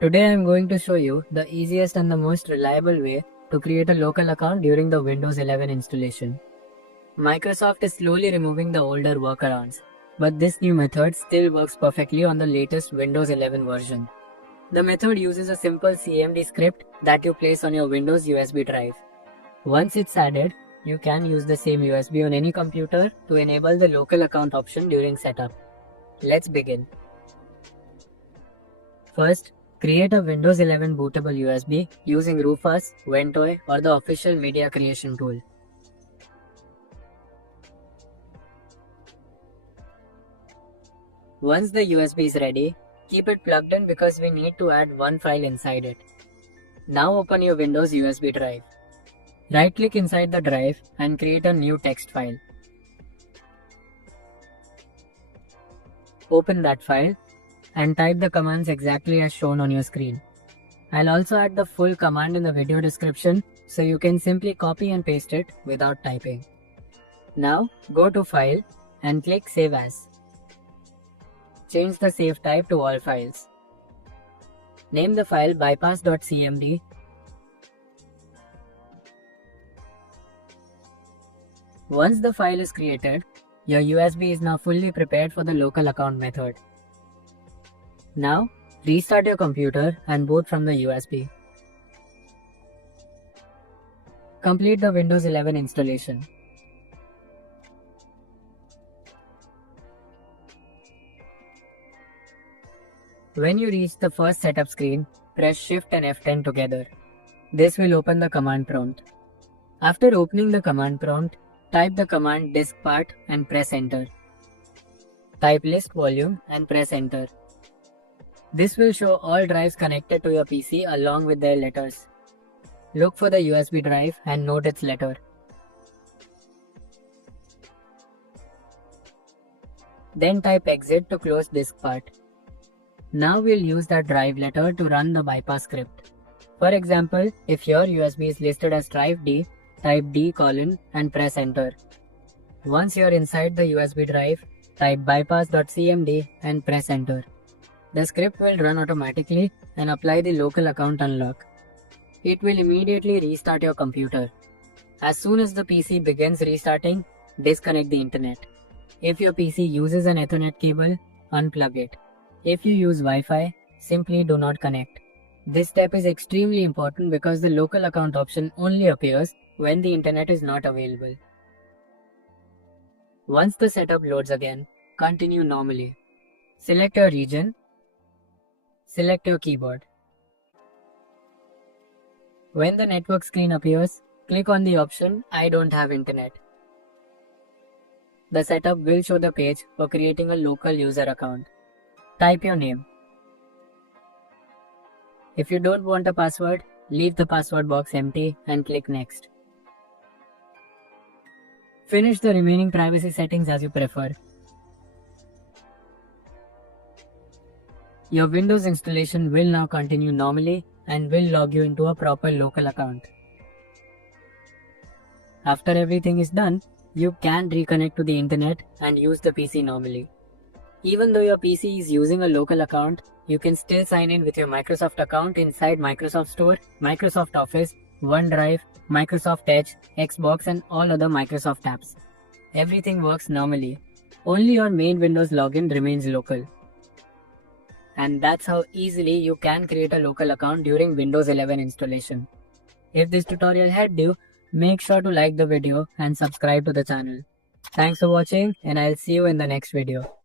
Today I am going to show you the easiest and the most reliable way to create a local account during the Windows 11 installation. Microsoft is slowly removing the older workarounds, but this new method still works perfectly on the latest Windows 11 version. The method uses a simple CMD script that you place on your Windows USB drive. Once it's added, you can use the same USB on any computer to enable the local account option during setup. Let's begin. First, create a Windows 11 bootable USB using Rufus, Ventoy, or the official media creation tool. Once the USB is ready, keep it plugged in because we need to add one file inside it. Now open your Windows USB drive. Right-click inside the drive and create a new text file. Open that file and type the commands exactly as shown on your screen. I'll also add the full command in the video description so you can simply copy and paste it without typing. Now go to File and click Save As. Change the save type to all files. Name the file bypass.cmd. Once the file is created, your USB is now fully prepared for the local account method. Now, restart your computer and boot from the USB. Complete the Windows 11 installation. When you reach the first setup screen, press Shift and F10 together. This will open the command prompt. After opening the command prompt, type the command diskpart and press enter. Type list volume and press enter. This will show all drives connected to your PC along with their letters. Look for the USB drive and note its letter. Then type exit to close diskpart. Now we'll use that drive letter to run the bypass script. For example, if your USB is listed as drive D, type D: and press enter. Once you're inside the USB drive, type bypass.cmd and press enter. The script will run automatically and apply the local account unlock. It will immediately restart your computer. As soon as the PC begins restarting, disconnect the internet. If your PC uses an Ethernet cable, unplug it. If you use Wi-Fi, simply do not connect. This step is extremely important because the local account option only appears when the internet is not available. Once the setup loads again, continue normally. Select your region. Select your keyboard. When the network screen appears, click on the option I don't have internet. The setup will show the page for creating a local user account. Type your name. If you don't want a password, leave the password box empty and click Next. Finish the remaining privacy settings as you prefer. Your Windows installation will now continue normally and will log you into a proper local account. After everything is done, you can reconnect to the internet and use the PC normally. Even though your PC is using a local account, you can still sign in with your Microsoft account inside Microsoft Store, Microsoft Office, OneDrive, Microsoft Edge, Xbox and all other Microsoft apps. Everything works normally. Only your main Windows login remains local. And that's how easily you can create a local account during Windows 11 installation. If this tutorial helped you, make sure to like the video and subscribe to the channel. Thanks for watching and I'll see you in the next video.